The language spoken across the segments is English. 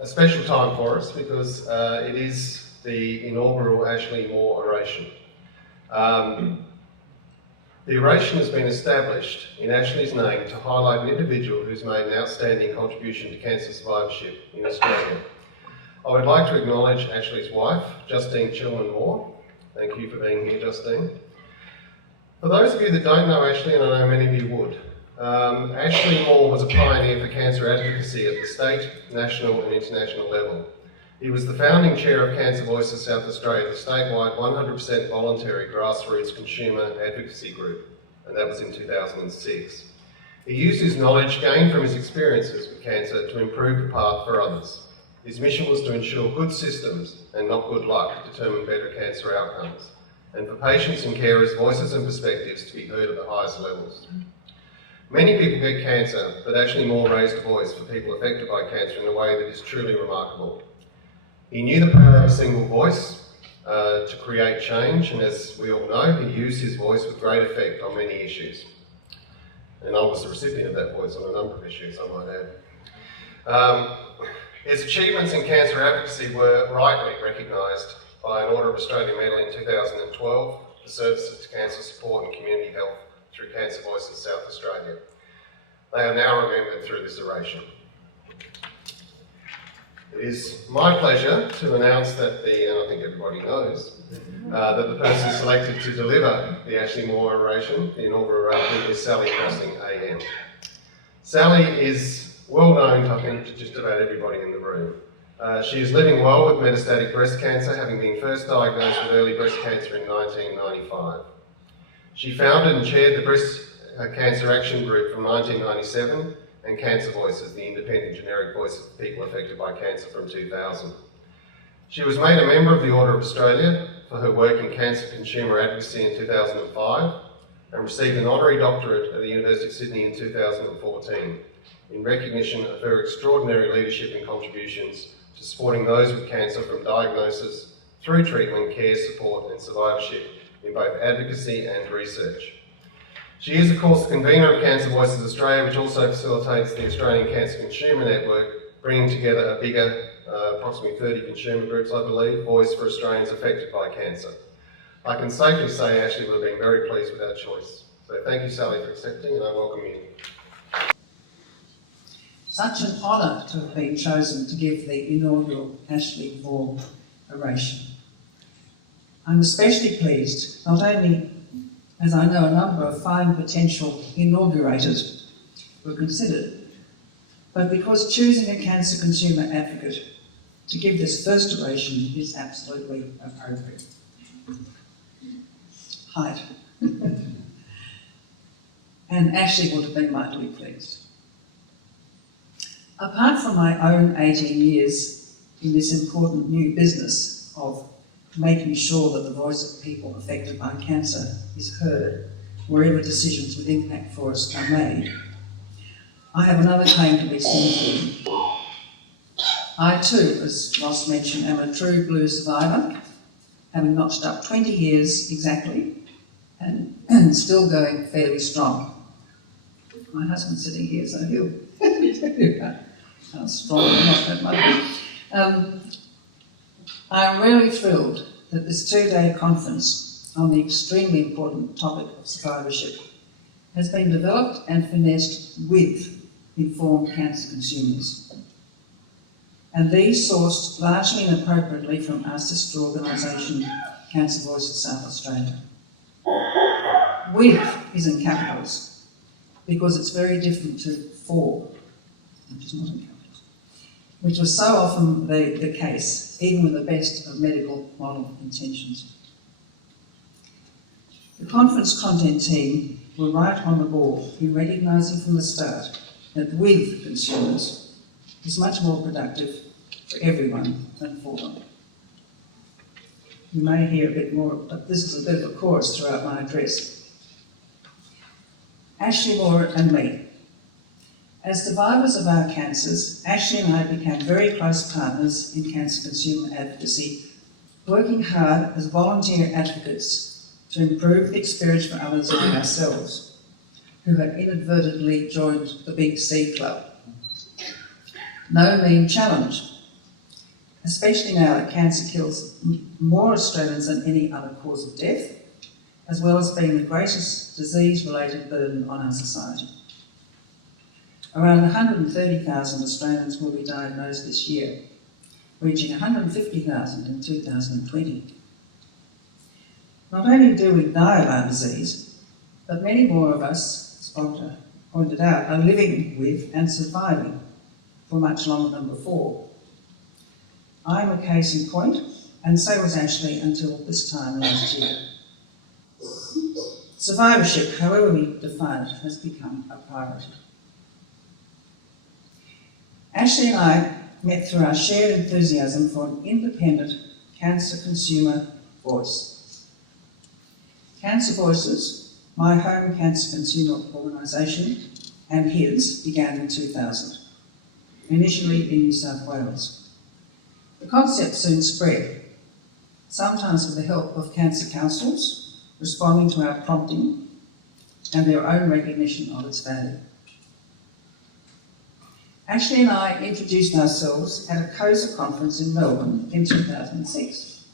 a special time for us because it is the inaugural Ashleigh Oration. The oration has been established in Ashleigh's name to highlight an individual who's made an outstanding contribution to cancer survivorship in Australia. I would like to acknowledge Ashleigh's wife, Justine Chilman-Moore. Thank you for being here, Justine. For those of you that don't know Ashleigh, and I know many of you would, Ashleigh Moore was a pioneer for cancer advocacy at the state, national and international level. He was the founding chair of Cancer Voices South Australia, the statewide 100% voluntary grassroots consumer advocacy group, and that was in 2006. He used his knowledge gained from his experiences with cancer to improve the path for others. His mission was to ensure good systems and not good luck determine better cancer outcomes, and for patients and carers' voices and perspectives to be heard at the highest levels. Many people get cancer, but Ashleigh Moore raised a voice for people affected by cancer in a way that is truly remarkable. He knew the power of a single voice to create change, and as we all know, he used his voice with great effect on many issues. And I was the recipient of that voice on a number of issues, I might add. His achievements in cancer advocacy were rightly recognised by an Order of Australia Medal in 2012 for services to cancer support and community health through Cancer Voices South Australia. They are now remembered through this oration. It is my pleasure to announce that and I think everybody knows, that the person selected to deliver the Ashleigh Moore oration, the inaugural oration, is Sally Crossing AM. Sally is well known, I think, to just about everybody in the room. She is living well with metastatic breast cancer, having been first diagnosed with early breast cancer in 1995. She founded and chaired the Breast Cancer Action Group from 1997 and Cancer Voices, the independent generic voice of people affected by cancer, from 2000. She was made a member of the Order of Australia for her work in cancer consumer advocacy in 2005 and received an honorary doctorate at the University of Sydney in 2014 in recognition of her extraordinary leadership and contributions to supporting those with cancer from diagnosis through treatment, care, support and survivorship in both advocacy and research. She is, of course, the convener of Cancer Voices Australia, which also facilitates the Australian Cancer Consumer Network, bringing together a bigger, approximately 30 consumer groups, I believe, voice for Australians affected by cancer. I can safely say Ashleigh would have been very pleased with that choice. So thank you, Sally, for accepting, and I welcome you. Such an honour to have been chosen to give the inaugural Ashleigh Moore oration. I'm especially pleased, not only as I know a number of fine potential inaugurators were considered, but because choosing a cancer consumer advocate to give this first oration is absolutely appropriate. Height. And Ashleigh would have been mightily pleased. Apart from my own 18 years in this important new business of making sure that the voice of people affected by cancer is heard wherever decisions with impact for us are made, I have another claim to be seen to. I too, as Ross mentioned, am a true blue survivor, having notched up 20 years exactly and still going fairly strong. My husband's sitting here, so he'll how strong or not that might be. I'm really thrilled that this two-day conference on the extremely important topic of survivorship has been developed and finessed with informed cancer consumers. And these sourced largely and appropriately from our sister organisation, Cancer Voices South Australia. With is in capitals, because it's very different to for, which is not in capitals, which was so often the case, even with the best of medical model intentions. The conference content team were right on the ball in recognising from the start that with consumers is much more productive for everyone than for them. You may hear a bit more, but this is a bit of a chorus throughout my address. Ashleigh Moore and me. As survivors of our cancers, Ashleigh and I became very close partners in cancer consumer advocacy, working hard as volunteer advocates to improve the experience for others like ourselves, who had inadvertently joined the Big C Club. No mean challenge, especially now that cancer kills more Australians than any other cause of death, as well as being the greatest disease-related burden on our society. Around 130,000 Australians will be diagnosed this year, reaching 150,000 in 2020. Not only do we die of our disease, but many more of us, as Dr. pointed out, are living with and surviving for much longer than before. I'm a case in point, and so was Ashleigh until this time last year. Survivorship, however we define it, has become a priority. Ashleigh and I met through our shared enthusiasm for an independent cancer consumer voice. Cancer Voices, my home cancer consumer organisation, and his began in 2000, initially in New South Wales. The concept soon spread, sometimes with the help of cancer councils, responding to our prompting and their own recognition of its value. Ashleigh and I introduced ourselves at a COSA conference in Melbourne in 2006.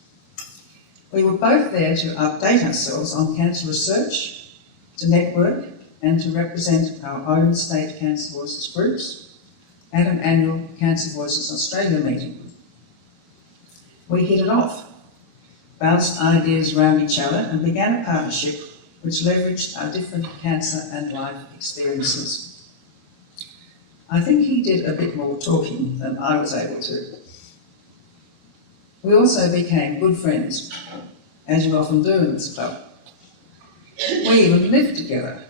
We were both there to update ourselves on cancer research, to network, and to represent our own state Cancer Voices groups at an annual Cancer Voices Australia meeting. We hit it off, bounced ideas around each other, and began a partnership which leveraged our different cancer and life experiences. I think he did a bit more talking than I was able to. We also became good friends, as you often do in this club. We even lived together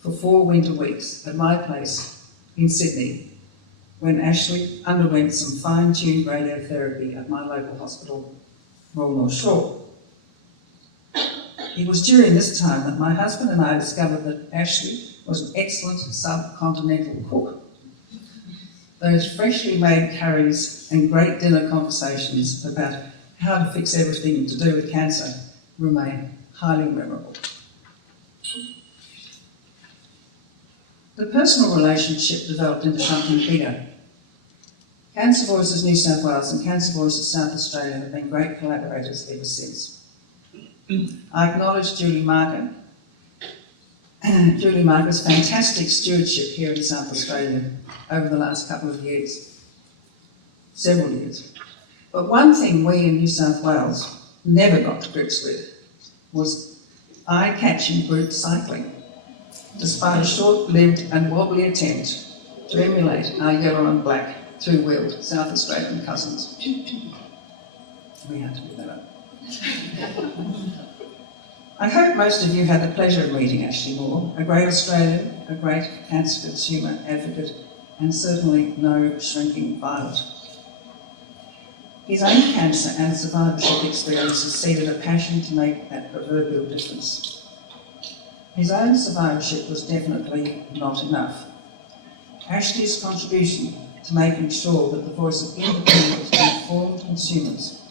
for 4 winter weeks at my place in Sydney, when Ashleigh underwent some fine-tuned radiotherapy at my local hospital, Royal North Shore. It was during this time that my husband and I discovered that Ashleigh was an excellent subcontinental cook. Those freshly made curries and great dinner conversations about how to fix everything to do with cancer remain highly memorable. The personal relationship developed into something bigger. Cancer Voices New South Wales and Cancer Voices South Australia have been great collaborators ever since. I acknowledge Julie Marker's fantastic stewardship here in South Australia over the last couple of years, several years. But one thing we in New South Wales never got to grips with was eye-catching group cycling, despite a short-lived and wobbly attempt to emulate our yellow and black two-wheeled South Australian cousins. We had to give that up. I hope most of you had the pleasure of meeting Ashleigh Moore, a great Australian, a great cancer consumer advocate, and certainly no shrinking violet. His own cancer and survivorship experiences seeded a passion to make that proverbial difference. His own survivorship was definitely not enough. Ashleigh's contribution to making sure that the voice of independent and informed consumers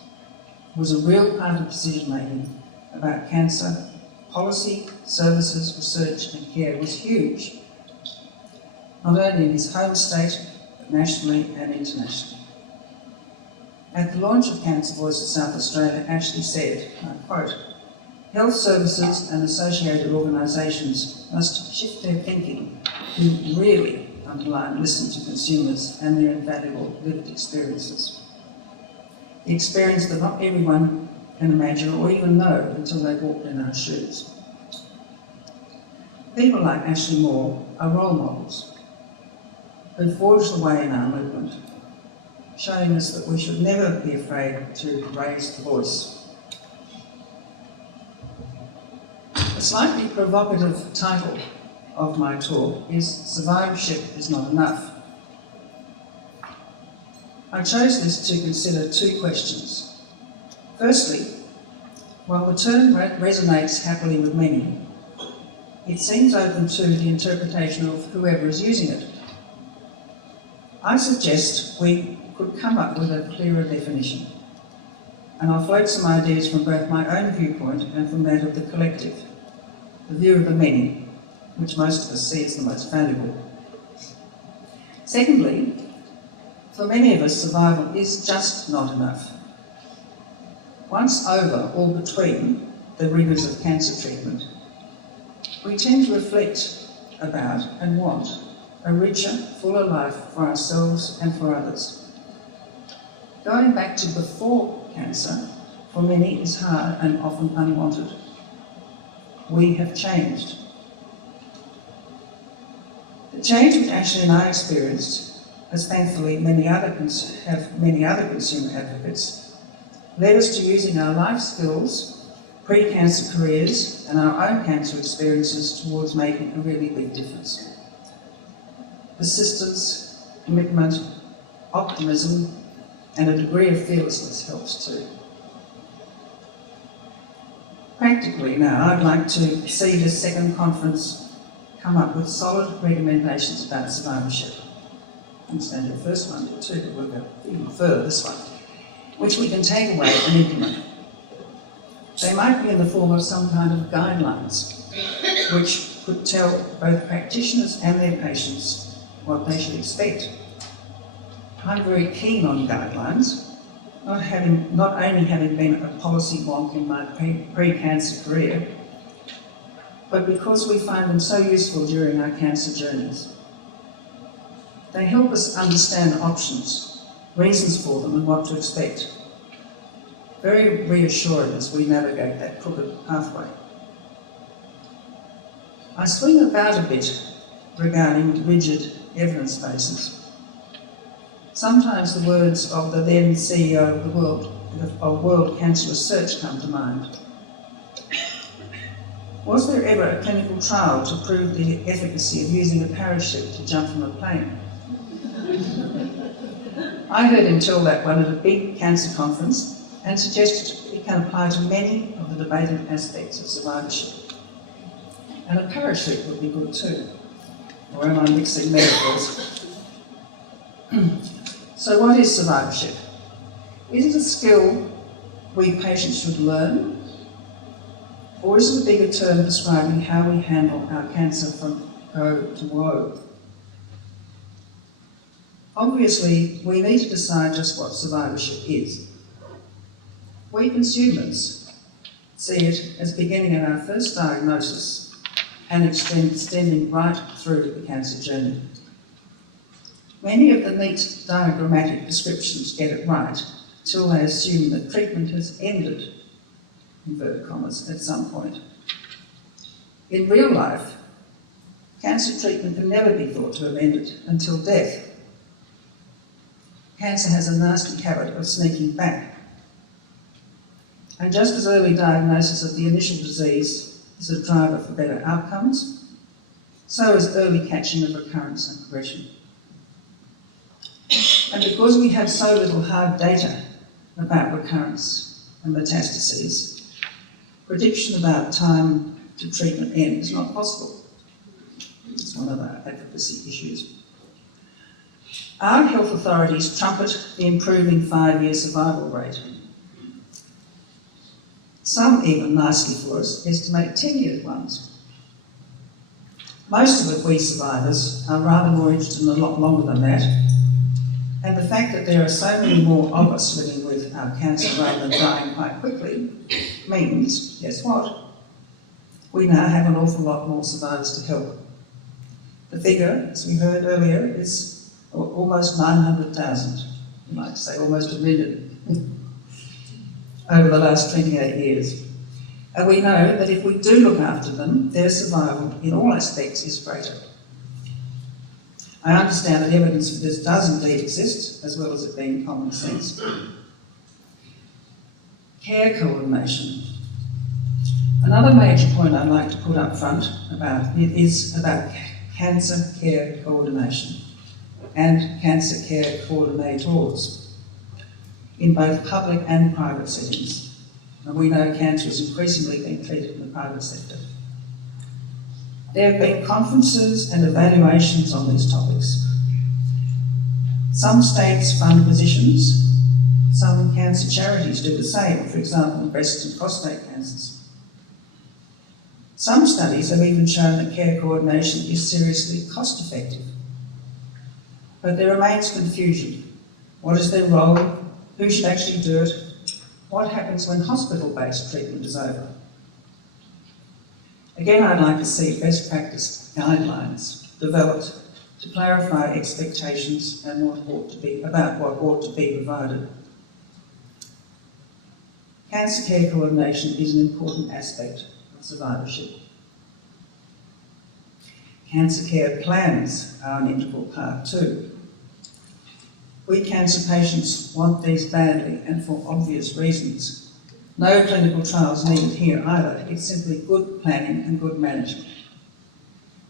was a real part of decision-making about cancer, policy, services, research and care was huge, not only in his home state, but nationally and internationally. At the launch of Cancer Voices South Australia, Ashleigh said, and I quote, "Health services and associated organisations must shift their thinking to really underline, listen to consumers and their invaluable lived experiences. The experience that not everyone can imagine or even know until they've walked in our shoes." People like Ashleigh Moore are role models who forged the way in our movement, showing us that we should never be afraid to raise the voice. A slightly provocative title of my talk is "Survivorship is Not Enough." I chose this to consider 2 questions. Firstly, while the term resonates happily with many, it seems open to the interpretation of whoever is using it. I suggest we could come up with a clearer definition, and I'll float some ideas from both my own viewpoint and from that of the collective, the view of the many, which most of us see as the most valuable. Secondly, For many of us, survival is just not enough. Once over or between the rigours of cancer treatment, we tend to reflect about and want a richer, fuller life for ourselves and for others. Going back to before cancer, for many, is hard and often unwanted. We have changed. The change which Ashleigh and I experienced, as thankfully many other consumer advocates, led us to using our life skills, pre-cancer careers and our own cancer experiences towards making a really big difference. Persistence, commitment, optimism and a degree of fearlessness helps too. Practically now, I'd like to see this second conference come up with solid recommendations about survivorship. I understand your first one did too, but we'll go even further this one, which we can take away and implement. They might be in the form of some kind of guidelines, which could tell both practitioners and their patients what they should expect. I'm very keen on guidelines, not only having been a policy wonk in my pre-cancer career, but because we find them so useful during our cancer journeys. They help us understand options, reasons for them and what to expect. Very reassuring as we navigate that crooked pathway. I swing about a bit regarding rigid evidence bases. Sometimes the words of the then CEO of World Cancer Research come to mind. Was there ever a clinical trial to prove the efficacy of using a parachute to jump from a plane? I heard him tell that one at a big cancer conference and suggested it can apply to many of the debated aspects of survivorship. And a parachute would be good too. Or am I mixing metaphors? So what is survivorship? Is it a skill we patients should learn? Or is it a bigger term describing how we handle our cancer from go to woe? Obviously, we need to decide just what survivorship is. We consumers see it as beginning at our first diagnosis and extending right through the cancer journey. Many of the neat diagrammatic descriptions get it right till they assume that treatment has ended, inverted commas, at some point. In real life, cancer treatment can never be thought to have ended until death. Cancer has a nasty habit of sneaking back. And just as early diagnosis of the initial disease is a driver for better outcomes, so is early catching of recurrence and progression. And because we have so little hard data about recurrence and metastases, prediction about time to treatment end is not possible. It's one of our advocacy issues. Our health authorities trumpet the improving 5-year survival rate. Some, even nicely for us, estimate 10-year ones. Most of we survivors are rather more interested in a lot longer than that, and the fact that there are so many more of us living with our cancer rather than dying quite quickly means, guess what? We now have an awful lot more survivors to help. The figure, as we heard earlier, is almost 900,000. You might say almost 1 million over the last 28 years. And we know that if we do look after them, their survival in all aspects is greater. I understand that evidence for this does indeed exist, as well as it being common sense. Care coordination. Another major point I'd like to put up front is about cancer care coordination and cancer care coordinators in both public and private settings. And we know cancer is increasingly being treated in the private sector. There have been conferences and evaluations on these topics. Some states fund positions, some cancer charities do the same, for example, in breast and prostate cancers. Some studies have even shown that care coordination is seriously cost effective. But there remains confusion What is their role? Who should actually do it? What happens when hospital-based treatment is over? Again, I'd like to see best practice guidelines developed to clarify expectations and what ought to be provided. Cancer care coordination is an important aspect of survivorship. Cancer care plans are an integral part too. We cancer patients want these badly and for obvious reasons. No clinical trials needed here either. It's simply good planning and good management.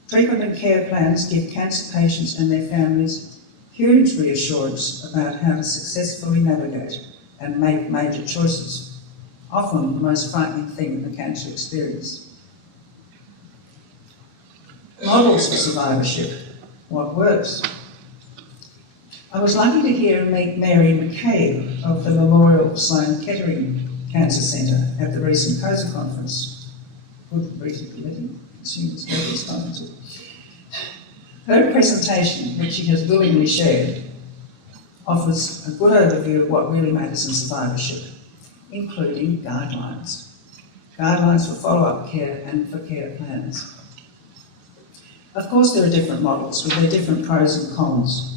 Treatment and care plans give cancer patients and their families huge reassurance about how to successfully navigate and make major choices, often the most frightening thing in the cancer experience. Models for survivorship. What works? I was lucky to hear and meet Mary McCabe of the Memorial Sloan Kettering Cancer Centre at the recent COSA conference. Good recently letting consumers know this starting to. Her presentation, which she has willingly shared, offers a good overview of what really matters in survivorship, including guidelines. Guidelines for follow-up care and for care plans. Of course, there are different models with their different pros and cons.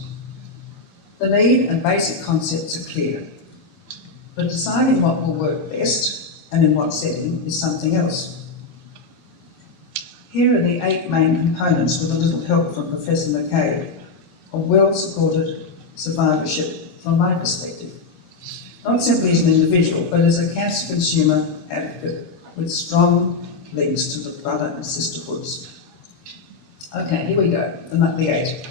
The need and basic concepts are clear, but deciding what will work best and in what setting is something else. Here are the 8 main components, with a little help from Professor McCabe, of well-supported survivorship from my perspective. Not simply as an individual, but as a cancer consumer advocate with strong links to the brother and sisterhoods. Okay, here we go, the 8.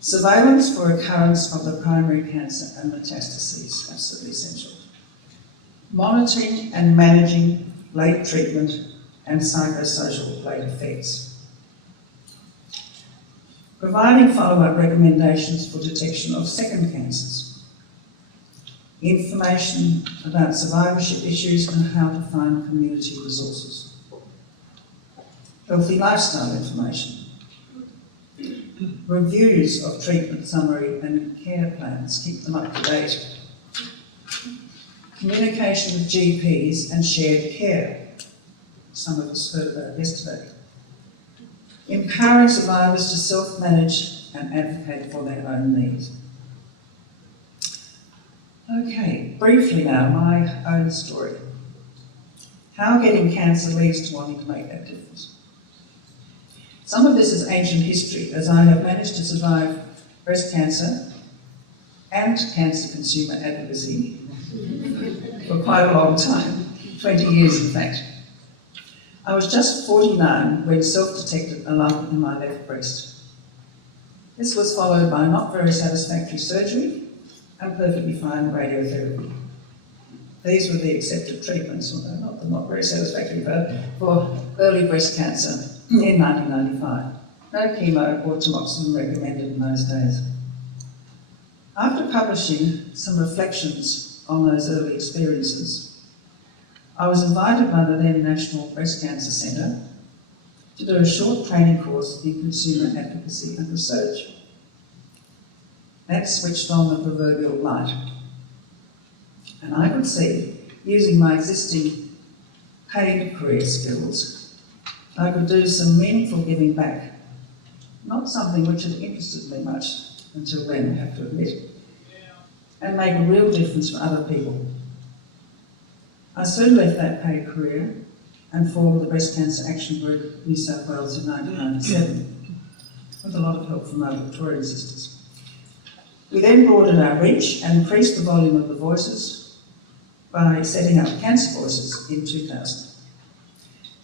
Surveillance for occurrence of the primary cancer and metastases, absolutely essential. Monitoring and managing late treatment and psychosocial late effects. Providing follow-up recommendations for detection of second cancers. Information about survivorship issues and how to find community resources. Healthy lifestyle information. Reviews of treatment summary and care plans, keep them up to date. Communication with GPs and shared care. Some of us heard about yesterday. Empowering survivors to self-manage and advocate for their own needs. Okay, briefly now, my own story. How getting cancer leads to wanting to make that difference. Some of this is ancient history, as I have managed to survive breast cancer and cancer consumer advocacy for quite a long time, 20 years in fact. I was just 49 when self-detected a lump in my left breast. This was followed by not very satisfactory surgery and perfectly fine radiotherapy. These were the accepted treatments, although not very satisfactory, but for early breast cancer in 1995. No chemo or tamoxifen recommended in those days. After publishing some reflections on those early experiences, I was invited by the then National Breast Cancer Centre to do a short training course in consumer advocacy and research. That switched on the proverbial light. And I could see, using my existing paid career skills, I could do some meaningful giving back. Not something which had interested me much until then, I have to admit, and make a real difference for other people. I soon left that paid career and formed the Breast Cancer Action Group New South Wales in 1997, with a lot of help from our Victorian sisters. We then broadened our reach and increased the volume of the voices by setting up Cancer Voices in 2000.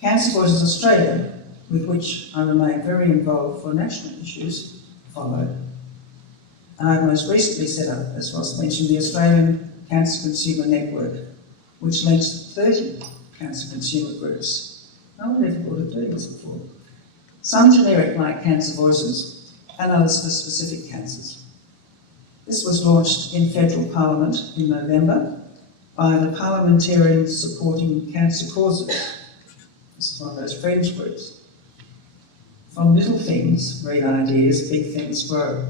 Cancer Voices Australia, with which I remain very involved for national issues, followed. And I've most recently set up, as was mentioned, the Australian Cancer Consumer Network, which links 30 cancer consumer groups. No one ever thought of doing this before. Some generic like Cancer Voices, and others for specific cancers. This was launched in Federal Parliament in November by the Parliamentarians Supporting Cancer Causes. This is one of those friends groups. From little things, read ideas, big things grow.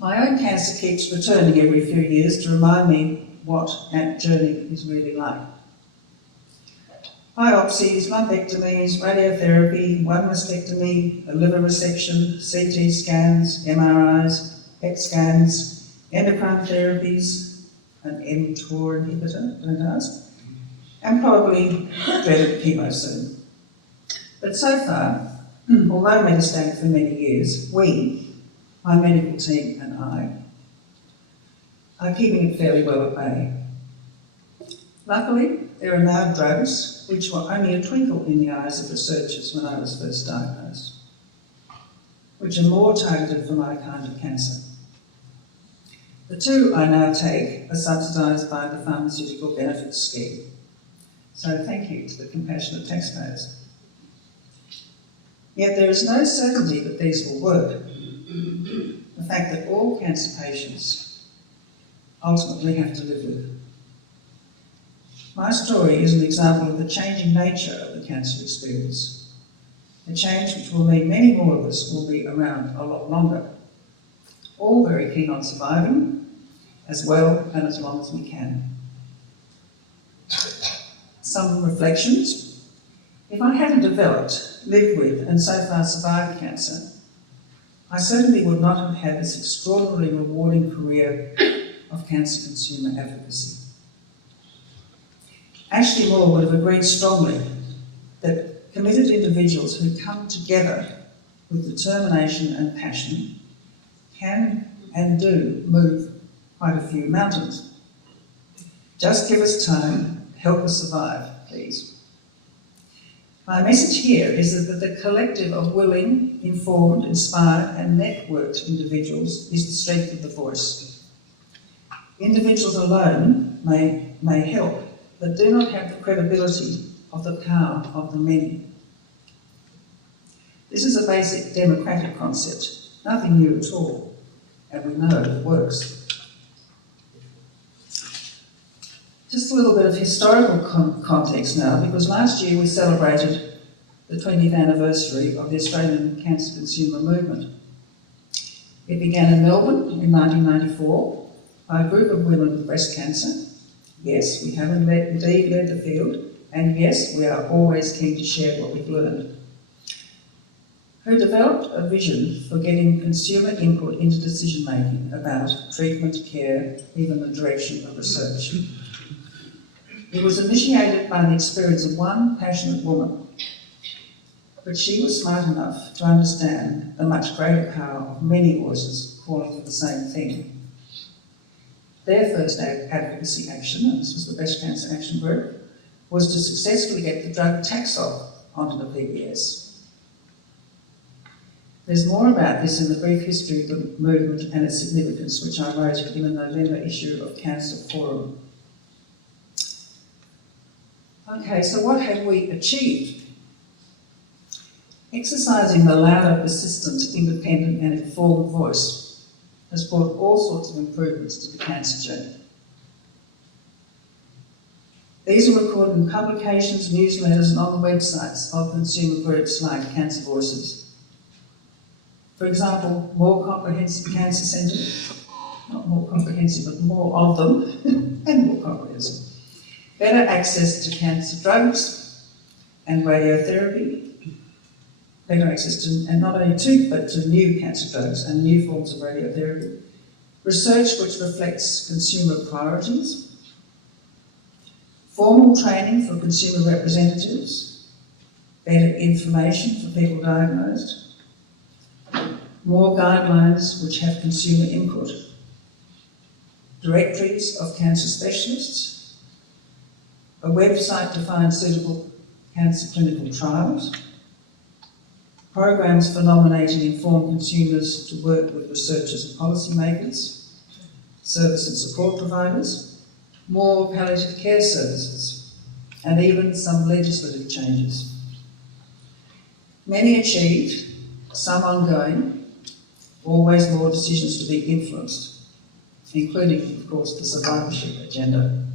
My own cancer keeps returning every few years to remind me what that journey is really like. Biopsies, lumpectomies, radiotherapy, one mastectomy, a liver resection, CT scans, MRIs, PET scans, endocrine therapies, an mTOR inhibitor, don't ask, and probably dreaded chemo soon. But so far, although metastatic for many years, we, my medical team and I, are keeping it fairly well at bay. Luckily, there are now drugs which were only a twinkle in the eyes of researchers when I was first diagnosed, which are more targeted for my kind of cancer. The two I now take are subsidised by the Pharmaceutical Benefits Scheme. So thank you to the compassionate taxpayers. Yet there is no certainty that these will work. The fact that all cancer patients ultimately have to live with. My story is an example of the changing nature of the cancer experience, a change which will mean many more of us will be around a lot longer, all very keen on surviving, as well and as long as we can. Some reflections. If I hadn't developed, lived with, and so far survived cancer, I certainly would not have had this extraordinarily rewarding career of cancer consumer advocacy. Ashleigh would have agreed strongly that committed individuals who come together with determination and passion can and do move quite a few mountains. Just give us time, help us survive, please. My message here is that the collective of willing, informed, inspired and networked individuals is the strength of the voice. Individuals alone may help, but do not have the credibility of the power of the many. This is a basic democratic concept, nothing new at all, and we know it works. Just a little bit of historical context now, because last year we celebrated the 20th anniversary of the Australian cancer consumer movement. It began in Melbourne in 1994 by a group of women with breast cancer. Yes, we have indeed led the field, and yes, we are always keen to share what we've learned. Who developed a vision for getting consumer input into decision making about treatment, care, even the direction of research. It was initiated by the experience of one passionate woman, but she was smart enough to understand the much greater power of many voices calling for the same thing. Their first advocacy action, and this was the Breast Cancer Action Group, was to successfully get the drug Taxol onto the PBS. There's more about this in the brief history of the movement and its significance, which I wrote in a November issue of Cancer Forum. Okay, so what have we achieved? Exercising the louder, persistent, independent and informed voice has brought all sorts of improvements to the cancer journey. These are recorded in publications, newsletters and on the websites of consumer groups like Cancer Voices. For example, more comprehensive cancer centres, not more comprehensive, but more of them, and more comprehensive. Better access to cancer drugs and radiotherapy, better access to, and not only to, but to new cancer drugs and new forms of radiotherapy. Research which reflects consumer priorities. Formal training for consumer representatives. Better information for people diagnosed. More guidelines which have consumer input. Directories of cancer specialists. A website to find suitable cancer clinical trials. Programs for nominating informed consumers to work with researchers and policymakers, service and support providers, more palliative care services, and even some legislative changes. Many achieved, some ongoing, always more decisions to be influenced, including, of course, the survivorship agenda.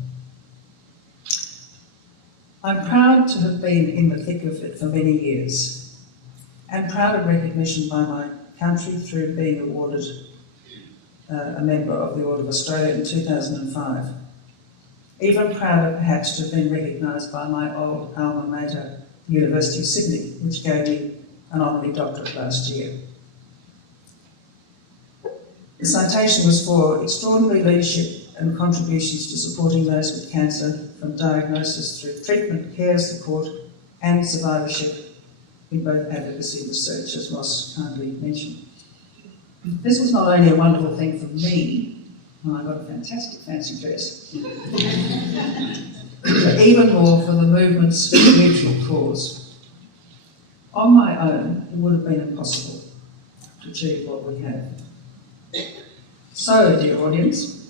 I'm proud to have been in the thick of it for many years, and proud of recognition by my country through being awarded a member of the Order of Australia in 2005. Even prouder perhaps to have been recognised by my old alma mater, the University of Sydney, which gave me an honorary doctorate last year. The citation was for extraordinary leadership and contributions to supporting those with cancer from diagnosis through treatment, care support and survivorship in both advocacy research, as Ross kindly mentioned. This was not only a wonderful thing for me, and I got a fantastic fancy dress, but even more for the movement's mutual cause. On my own, it would have been impossible to achieve what we have. So, dear audience,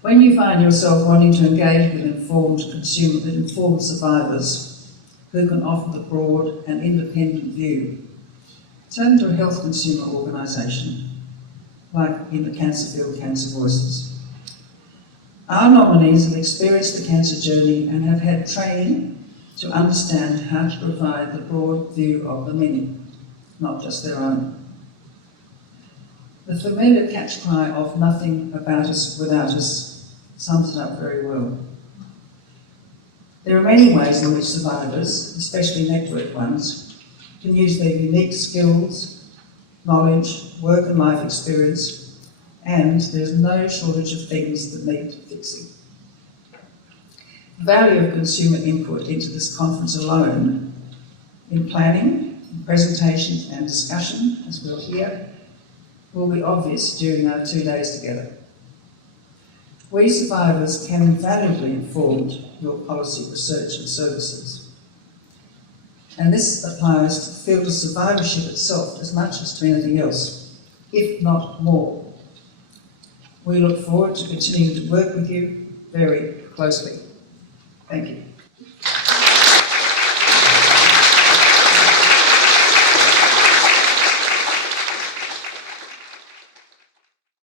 when you find yourself wanting to engage with informed survivors who can offer the broad and independent view, turn to a health consumer organisation, like in the cancer field, Cancer Voices. Our nominees have experienced the cancer journey and have had training to understand how to provide the broad view of the many, not just their own. The familiar catch cry of "nothing about us without us" sums it up very well. There are many ways in which survivors, especially networked ones, can use their unique skills, knowledge, work and life experience, and there's no shortage of things that need fixing. The value of consumer input into this conference alone, in planning, in presentations and discussion, as we'll hear, will be obvious during our 2 days together. We survivors can invaluably inform your policy, research and services. And this applies to the field of survivorship itself as much as to anything else, if not more. We look forward to continuing to work with you very closely. Thank you.